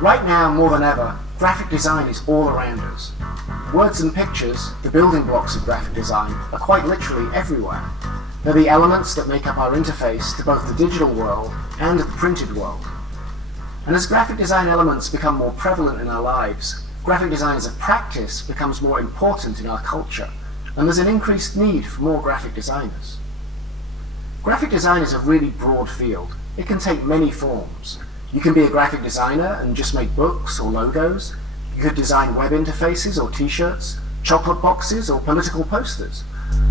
Right now, more than ever, graphic design is all around us. Words and pictures, the building blocks of graphic design, are quite literally everywhere. They're the elements that make up our interface to both the digital world and the printed world. And as graphic design elements become more prevalent in our lives, graphic design as a practice becomes more important in our culture, and there's an increased need for more graphic designers. Graphic design is a really broad field. It can take many forms. You can be a graphic designer and just make books or logos. You could design web interfaces or t-shirts, chocolate boxes or political posters.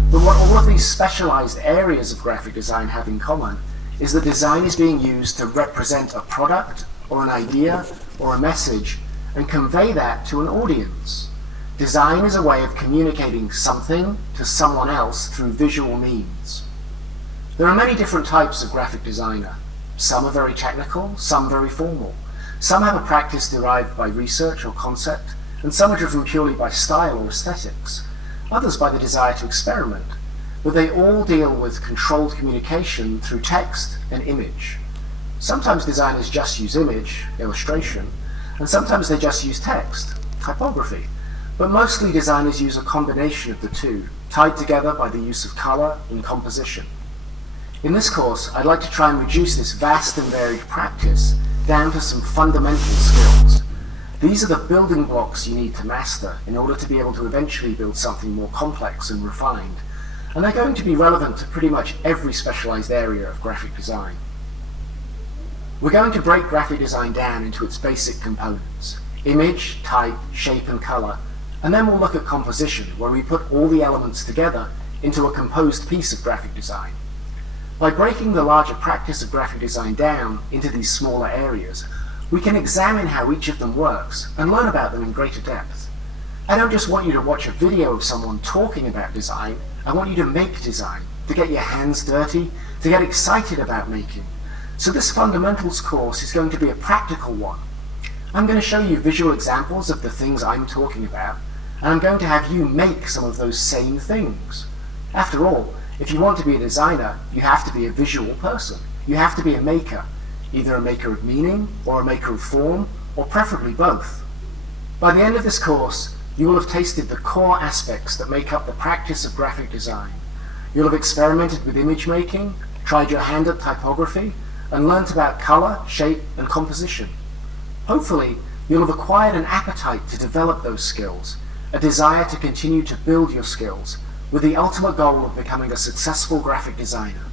But what all of these specialized areas of graphic design have in common is that design is being used to represent a product or an idea or a message and convey that to an audience. Design is a way of communicating something to someone else through visual means. There are many different types of graphic designer. Some are very technical, some very formal. Some have a practice derived by research or concept, and some are driven purely by style or aesthetics. Others by the desire to experiment, but they all deal with controlled communication through text and image. Sometimes designers just use image, illustration, and sometimes they just use text, typography. But mostly designers use a combination of the two, tied together by the use of color and composition. In this course, I'd like to try and reduce this vast and varied practice down to some fundamental skills. These are the building blocks you need to master in order to be able to eventually build something more complex and refined, and they're going to be relevant to pretty much every specialized area of graphic design. We're going to break graphic design down into its basic components: image, type, shape, and color, and then we'll look at composition, where we put all the elements together into a composed piece of graphic design. By breaking the larger practice of graphic design down into these smaller areas, we can examine how each of them works and learn about them in greater depth. I don't just want you to watch a video of someone talking about design, I want you to make design, to get your hands dirty, to get excited about making. So this fundamentals course is going to be a practical one. I'm going to show you visual examples of the things I'm talking about, and I'm going to have you make some of those same things. After all, if you want to be a designer, you have to be a visual person. You have to be a maker, either a maker of meaning or a maker of form, or preferably both. By the end of this course, you will have tasted the core aspects that make up the practice of graphic design. You'll have experimented with image making, tried your hand at typography, and learnt about color, shape, and composition. Hopefully, you'll have acquired an appetite to develop those skills, a desire to continue to build your skills, with the ultimate goal of becoming a successful graphic designer.